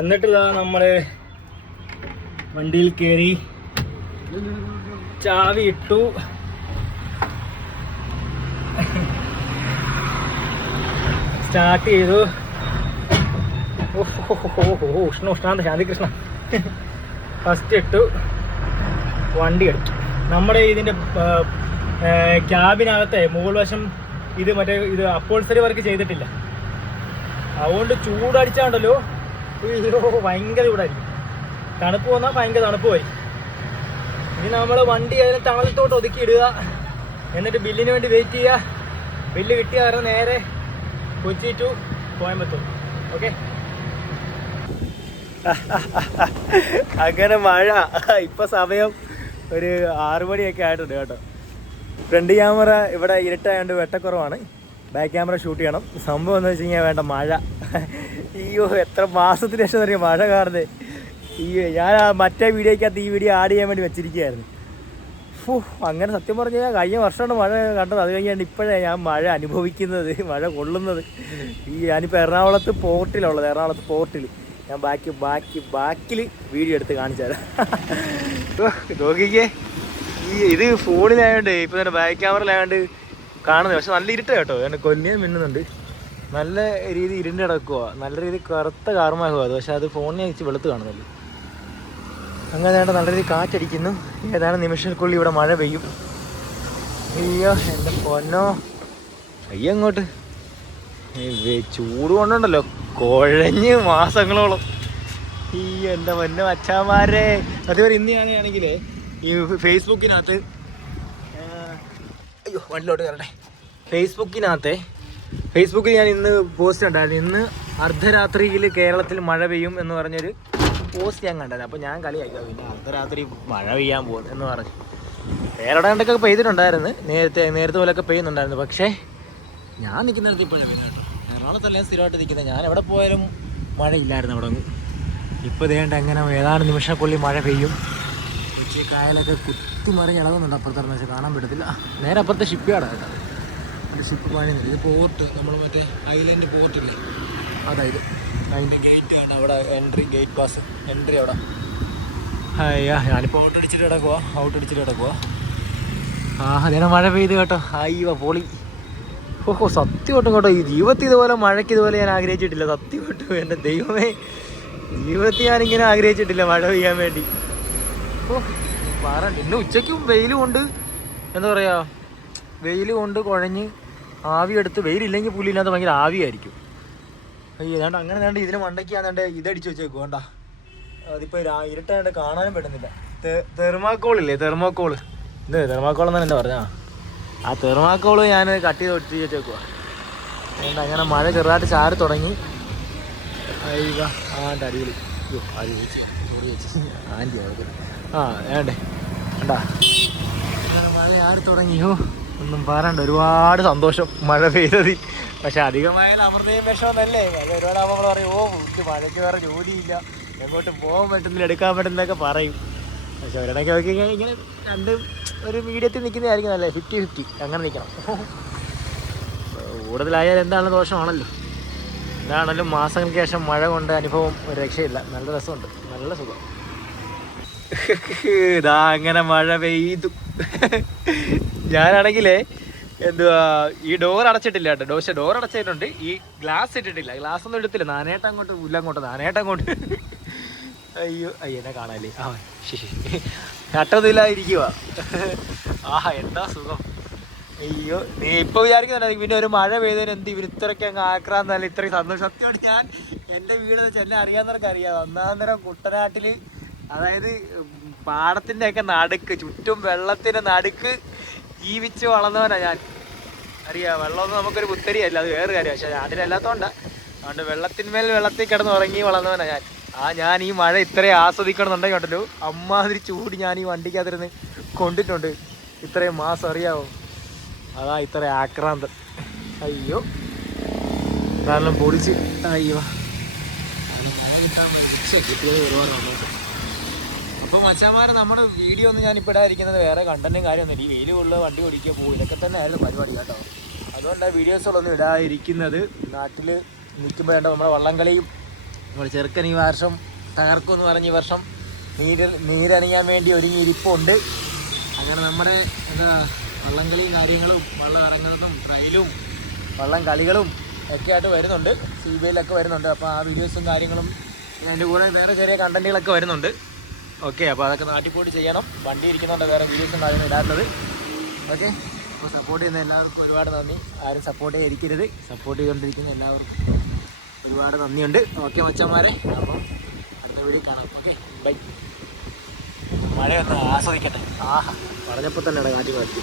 എന്നിട്ട് ഇതാ നമ്മൾ വണ്ടിയിൽ കയറി ചാവി ഇട്ടു. സ്റ്റാർട്ട് ചെയ്തു. ഉഷ്ണ ഉഷ്ണാന്ത ശാന്തികൃഷ്ണ. ഫസ്റ്റ് ഇട്ടു. വണ്ടി എടുത്തു. നമ്മുടെ ഇതിന്റെ ക്യാബിനകത്തെ മുകൾ വശം ഇത് മറ്റേ ഇത് അപ്പോൾസറി വർക്ക് ചെയ്തിട്ടില്ല. അതുകൊണ്ട് ചൂടടിച്ചാണ്ടല്ലോ അയ്യോ ഭയങ്കര ചൂടായിരിക്കും. തണുപ്പ് വന്നാൽ ഭയങ്കര തണുപ്പ് പോയി ഇനി നമ്മൾ വണ്ടി അതിന് തണലത്തോട്ട് ഒതുക്കി ഇടുക എന്നിട്ട് ബില്ലിന് വേണ്ടി വെയിറ്റ് ചെയ്യുക. ബില്ല് കിട്ടിയ കാരണം നേരെ കൊച്ചി ടു കോയമ്പത്തൂർ ഓക്കെ അങ്ങനെ മഴ. ഇപ്പൊ സമയം ഒരു ആറുമണിയൊക്കെ ആയിട്ടുണ്ട് കേട്ടോ. ഫ്രണ്ട് ക്യാമറ ഇവിടെ ഇരുട്ടായതുകൊണ്ട് വെട്ടക്കുറവാണ്. ബാക്ക് ക്യാമറ ഷൂട്ട് ചെയ്യണം. സംഭവം എന്ന് വെച്ച് കഴിഞ്ഞാൽ വേണ്ട മഴ. അയ്യോ എത്ര മാസത്തിന് ശേഷം അറിയാം മഴ കാണുന്നത് അയ്യോ ഞാൻ ആ മറ്റേ വീഡിയോക്കകത്ത് ഈ വീഡിയോ ആഡ് ചെയ്യാൻ വേണ്ടി വെച്ചിരിക്കുകയായിരുന്നു. ഫു അങ്ങനെ സത്യം പറഞ്ഞു കഴിഞ്ഞാൽ കഴിഞ്ഞ വർഷമാണ് മഴ കണ്ടത്. അത് കഴിഞ്ഞാണ്ട് ഇപ്പോഴേ ഞാൻ മഴ അനുഭവിക്കുന്നത് മഴ കൊള്ളുന്നത്. ഈ ഞാനിപ്പോൾ എറണാകുളത്ത് പോർട്ടിലുള്ളത് എറണാകുളത്ത് പോർട്ടിൽ ഞാൻ ബാക്കി ബാക്കി ബാക്കിൽ വീഡിയോ എടുത്ത് കാണിച്ചു തരാം. നോക്കിക്കേ. ഈ ഇത് ഫോണിലായതുകൊണ്ട് ഇപ്പോൾ തന്നെ ബാക്ക് ക്യാമറയിലായതുകൊണ്ട് കാണുന്നത് പക്ഷെ നല്ല ഇരുട്ടാണ് കേട്ടോ. എന്റെ കൊല്ലിയും മിന്നുന്നുണ്ട്. നല്ല രീതി ഇരുണ്ട് നല്ല രീതി കറുത്ത കാർമാകുക അത്. പക്ഷെ അത് ഫോണിനെ അയച്ച് വെളുത്ത് കാണുന്നില്ല അങ്ങനെ വേണ്ട നല്ല രീതി കാറ്റടിക്കുന്നു. ഏതാനും നിമിഷങ്ങൾക്കുള്ളിൽ ഇവിടെ മഴ പെയ്യും. അയ്യോ എന്റെ പൊന്നോ. അയ്യോ അങ്ങോട്ട് ചൂട് കൊണ്ടുണ്ടല്ലോ. കുഴഞ്ഞ് മാസങ്ങളോളം. ഈ എന്റെ പൊന്നോ അച്ഛാമാരെ അതേപോലെ ഇന്ന് ഞാനാണെങ്കിൽ ഈ ഫേസ്ബുക്കിനകത്ത് അയ്യോ വണ്ടിലോട്ട് കയറട്ടെ. ഫേസ്ബുക്കിനകത്തെ ഫേസ്ബുക്കിൽ ഞാൻ ഇന്ന് പോസ്റ്റ് കണ്ടായിരുന്നു. ഇന്ന് അർദ്ധരാത്രിയിൽ കേരളത്തിൽ മഴ പെയ്യും എന്ന് പറഞ്ഞൊരു പോസ്റ്റ് ഞാൻ കണ്ടത് അപ്പോൾ ഞാൻ കളിയാക്കി. പിന്നെ അർദ്ധരാത്രി മഴ പെയ്യാൻ പോകും എന്ന് പറഞ്ഞു. വേറെ കണ്ടൊക്കെ പെയ്തിട്ടുണ്ടായിരുന്നു. നേരത്തെ നേരത്തെ പോലെയൊക്കെ പെയ്യുന്നുണ്ടായിരുന്നു. പക്ഷേ ഞാൻ നിൽക്കുന്നിടത്ത് മഴ പെയ്യുന്നുണ്ട് എറണാകുളത്തല്ല സ്ഥിരമായിട്ട് നിൽക്കുന്നത്. ഞാൻ എവിടെ പോയാലും മഴയില്ലായിരുന്നു അവിടെ. ഇപ്പോൾ ദേണ്ട എങ്ങനെ ഏതാനും നിമിഷക്കുള്ളിൽ മഴ പെയ്യും. കായലൊക്കെ കുത്തിമറിഞ്ഞ് ഇളകുന്നുണ്ട് അപ്പുറത്തെ പക്ഷേ കാണാൻ പറ്റത്തില്ല. നേരെ അപ്പുറത്തെ ഷിപ്പ് കേട്ടോ. ഒരു ഷിപ്പ് പണി ഇത് പോർട്ട് നമ്മൾ മറ്റേ ഐലൻഡ് പോർട്ടില്ലേ അതായത്. അതിന്റെ ഗേറ്റ് ആണ് അവിടെ എൻട്രി ഗേറ്റ് പാസ് എൻട്രി അവിടെ. അയ്യാ ഞാനിപ്പോൾ ഔട്ട് അടിച്ചിട്ട് കിടക്കുക ഔട്ട് അടിച്ചിട്ട് കിടക്കുക ആ അതിനെ മഴ പെയ്ത് കേട്ടോ. അയ്യോ പൊളി. ഓഹോ സത്യമായിട്ടും കേട്ടോ ഈ ജീവിതത്തിൽ ഇതുപോലെ മഴയ്ക്ക് ഇതുപോലെ ഞാൻ ആഗ്രഹിച്ചിട്ടില്ല. സത്യമായിട്ടും എന്റെ ദൈവമേ. ജീവിതത്തിൽ ഞാനിങ്ങനെ ആഗ്രഹിച്ചിട്ടില്ല മഴ പെയ്യാൻ വേണ്ടി. ഓ പറ ഇന്ന് ഉച്ചയ്ക്കും വെയിലും ഉണ്ട്. എന്താ പറയുക വെയിലും കൊണ്ട് കുഴഞ്ഞ്. ആവി എടുത്ത് വെയിലില്ലെങ്കിൽ പുല്ലില്ലാത്ത ഭയങ്കര ആവിയായിരിക്കും. അയ്യോ ഏതാണ്ട് അങ്ങനെ വേണ്ട ഇതിന് അടിച്ച് ഇതടിച്ച് വെച്ചേക്കും വേണ്ട അതിപ്പോൾ ഇരുട്ടാണ്ട് കാണാനും പറ്റുന്നില്ല തെർമാക്കോൾ ഇല്ലേ തെർമാക്കോൾ ഇത് തെർമാക്കോൾ എന്നാണ് എന്റെ പറഞ്ഞാ ആ തെർമാക്കോൾ ഞാൻ കട്ട് ചെയ്ത് ഒട്ടിച്ച് വെച്ചേക്കുക അങ്ങനെ മഴ ചെറുതായിട്ട് ചാരി തുടങ്ങി. ആണ്ട് അടിപൊളി അയ്യോ ആര് ചോദിച്ചു ചോറ് ചോദിച്ചു ആന്റി ആ വേണ്ടേ വേണ്ട മഴ ആറി തുടങ്ങിയോ ഒന്നും പറയണ്ട ഒരുപാട് സന്തോഷം മഴ പെയ്തത്. പക്ഷെ അധികമായാൽ അമൃതയും വിഷമെന്നല്ലേ മഴ ഒരുപാടാകുമ്പോൾ നമ്മൾ പറയും ഓ കുട്ടി മഴയ്ക്ക് വേറെ ജോലിയില്ല. എങ്ങോട്ടും പോകാൻ പറ്റുന്നില്ല എടുക്കാൻ പറ്റുന്നില്ലൊക്കെ പറയും. പക്ഷെ ഒരിടയ്ക്ക് നോക്കി കഴിഞ്ഞാൽ ഇങ്ങനെ രണ്ട് ഒരു മീഡിയത്തിൽ നിൽക്കുന്നതായിരിക്കും നല്ലേ ഫിഫ്റ്റി ഫിഫ്റ്റി അങ്ങനെ നിൽക്കണം. കൂടുതലായാൽ എന്താണ് ദോഷമാണല്ലോ. എന്താണല്ലോ മാസങ്ങൾക്ക് ശേഷം മഴ കൊണ്ട് അനുഭവം ഒരു രക്ഷയില്ല. നല്ല രസമുണ്ട്. നല്ല സുഖം. ഇതാ അങ്ങനെ മഴ പെയ്തു. ഞാനാണെങ്കിലേ എന്തുവാ ഈ ഡോർ അടച്ചിട്ടില്ല കേട്ടോ. പക്ഷെ ഡോർ അടച്ചിട്ടുണ്ട് ഈ ഗ്ലാസ് ഇട്ടിട്ടില്ല. ഗ്ലാസ് ഒന്നും എടുത്തില്ല. നാനേട്ടം അങ്ങോട്ട് ഉല്ല അങ്ങോട്ട് നാനേട്ടം അങ്ങോട്ട്. അയ്യോ അയ്യോ എന്നെ കാണാല്ലേ ആ ശരി നട്ടൊന്നുമില്ലാതിരിക്കുക ആഹാ എന്താ സുഖം. അയ്യോ നീ ഇപ്പൊ വിചാരിക്കുന്നുണ്ട്? പിന്നെ ഒരു മഴ പെയ്തതിന് എന്ത് ഇവർ ഇത്രയ്ക്ക് അങ്ങ് ആക്രാന്നല്ല ഇത്രയും സന്തോഷം. സത്യമാണ് ഞാൻ എന്റെ വീട് വെച്ച് എന്നെ അറിയാവുന്നവർക്ക് അറിയാം. നേരം കുട്ടനാട്ടിൽ അതായത് പാടത്തിന്റെ ഒക്കെ നടുക്ക് ചുറ്റും വെള്ളത്തിന്റെ നടുക്ക് ജീവിച്ച് വളർന്നവനാ ഞാൻ. അറിയാം വെള്ളമൊന്നും നമുക്കൊരു പുത്തരിയല്ല അത് വേറെ കാര്യം. പക്ഷെ നാട്ടിലല്ലാത്തോണ്ട അതുകൊണ്ട് വെള്ളത്തിന്മേൽ വെള്ളത്തിൽ കിടന്ന് ഉറങ്ങി വളർന്നവനാ ഞാൻ. ആ ഞാൻ ഈ മഴ ഇത്രയും ആസ്വദിക്കണമെന്നുണ്ടെങ്കിൽ ഉണ്ടല്ലോ. അമ്മാതിരി ചൂട് ഞാൻ ഈ വണ്ടിക്കകത്തിരുന്ന് കൊണ്ടിട്ടുണ്ട്. ഇത്രയും മാസം അറിയാവോ? അതാ ഇത്ര ആക്രാന്തം. അയ്യോ. കാരണം പൊടിച്ച് അയ്യോ. അപ്പോൾ മച്ചാമാരെ നമ്മുടെ വീഡിയോ ഒന്നും ഞാൻ ഇപ്പോഴാ ഇടാതിരിക്കുന്നത് വേറെ കണ്ടന്റും കാര്യമൊന്നും ഈ വെയിലുള്ള വണ്ടി ഓടിക്കുക പോകും ഇതൊക്കെ തന്നെ ആയിരുന്നു പരിപാടി കേട്ടോ. അതുകൊണ്ടാണ് വീഡിയോസുകളൊന്നും ഇടാതിരിക്കുന്നത്. നാട്ടിൽ നിൽക്കുമ്പോൾ വേണ്ട നമ്മുടെ വള്ളംകളിയും നമ്മുടെ ചെറുക്കൻ ഈ വർഷം തകർക്കും എന്ന് പറഞ്ഞ ഈ വർഷം നീര് നീരണിയാൻ വേണ്ടി ഒരുങ്ങിയിരിപ്പുണ്ട് അങ്ങനെ നമ്മുടെ എന്താ വള്ളംകളിയും കാര്യങ്ങളും വള്ളം ഇറങ്ങുന്നതും ട്രയലും വള്ളം കളികളും ഒക്കെ ആയിട്ട് വരുന്നുണ്ട്. സി ബി ഐയിലൊക്കെ വരുന്നുണ്ട്. അപ്പോൾ ആ വീഡിയോസും കാര്യങ്ങളും അതിന്റെ കൂടെ വേറെ ചെറിയ കണ്ടന്റുകളൊക്കെ വരുന്നുണ്ട്. ഓക്കെ അപ്പോൾ അതൊക്കെ നാട്ടിൽ ചെയ്യണം. വണ്ടി ഇരിക്കുന്നുണ്ട് വേറെ വീഡിയോസ് ഉണ്ട് അതിന് ഇടാത്തത്. ഓക്കെ അപ്പോൾ സപ്പോർട്ട് ചെയ്യുന്ന എല്ലാവർക്കും ഒരുപാട് നന്ദി. ആരും സപ്പോർട്ട് ചെയ്തിരിക്കരുത് സപ്പോർട്ട് ചെയ്തുകൊണ്ടിരിക്കുന്ന എല്ലാവർക്കും ഒരുപാട് നന്ദിയുണ്ട്. ഓക്കെ മച്ചന്മാരെ അപ്പം അടുത്ത വീഡിയോ കാണാം. Okay bye മഴയൊന്ന് ആസ്വദിക്കട്ടെ. ആഹാ പറഞ്ഞപ്പോൾ തന്നെ കാറ്റ് കാട്ടി